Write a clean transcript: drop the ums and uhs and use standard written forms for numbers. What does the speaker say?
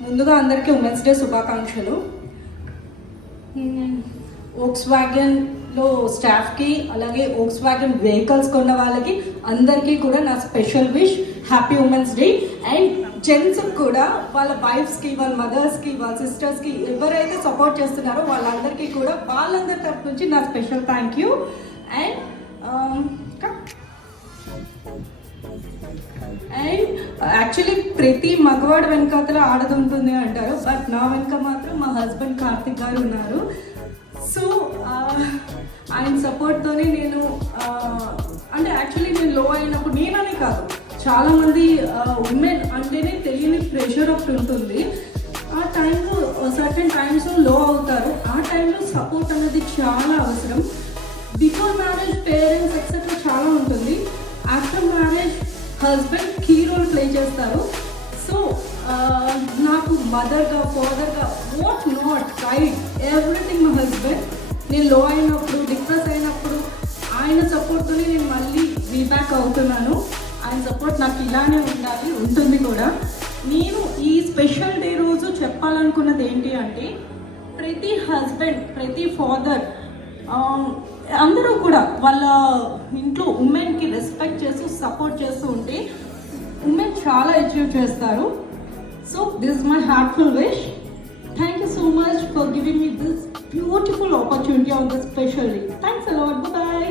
ముందుగా అందరికీ women's day శుభాకాంక్షలు. వోక్స్ వ్యాగన్లో స్టాఫ్కి, అలాగే వోక్స్ వ్యాగన్ వెహికల్స్ కొన్న వాళ్ళకి అందరికీ కూడా నా special wish happy women's day. And జెంట్స్కి కూడా వాళ్ళ వైఫ్స్కి, వాళ్ళ మదర్స్కి, వాళ్ళ సిస్టర్స్కి ఎవరైతే సపోర్ట్ చేస్తున్నారో వాళ్ళందరికీ కూడా వాళ్ళందరి తరఫు నుంచి నా special thank you. And actually ప్రతి మగవాడు వెనకాతల ఆడది ఉంటుంది అంటారు, బట్ నా వెనక మాత్రం మా హస్బెండ్ కార్తిక్ గారు ఉన్నారు. సో ఆయన సపోర్ట్తోనే నేను అంటే యాక్చువల్లీ నేను లో అయినప్పుడు నేననే కాదు, చాలామంది ఉమెన్ అంటేనే తెలియని ప్రెషర్ ఒకటి ఉంటుంది. ఆ టైంలో సర్టన్ టైమ్స్లో లో అవుతారు. ఆ టైంలో సపోర్ట్ అనేది చాలా అవసరం. బిఫోర్ మ్యారేజ్ పేరెంట్స్ ఎక్సెట్రా చాలా ఉంటుంది. After marriage husband key role play చేస్తారు. సో నాకు మదర్గా, ఫాదర్గా, what not right everything my husband. నేను లో అయినప్పుడు, డిప్రెస్ అయినప్పుడు ఆయన సపోర్ట్తోనే నేను మళ్ళీ రీబ్యాక్ అవుతున్నాను. ఆయన సపోర్ట్ నాకు ఇలానే ఉండాలి, ఉంటుంది కూడా. నేను ఈ స్పెషల్ డే రోజు చెప్పాలనుకున్నది ఏంటి అంటే, ప్రతి హస్బెండ్, ప్రతి ఫాదర్ అందరూ కూడా వాళ్ళ ఇంట్లో ఉమెన్కి రెస్పెక్ట్ చేస్తూ సపోర్ట్ చేస్తూ ఉంటే ఉమెన్ చాలా అచీవ్ చేస్తారు. So this is my heartful wish. Thank you so much for giving me this beautiful opportunity on this special day. Thanks a lot. By.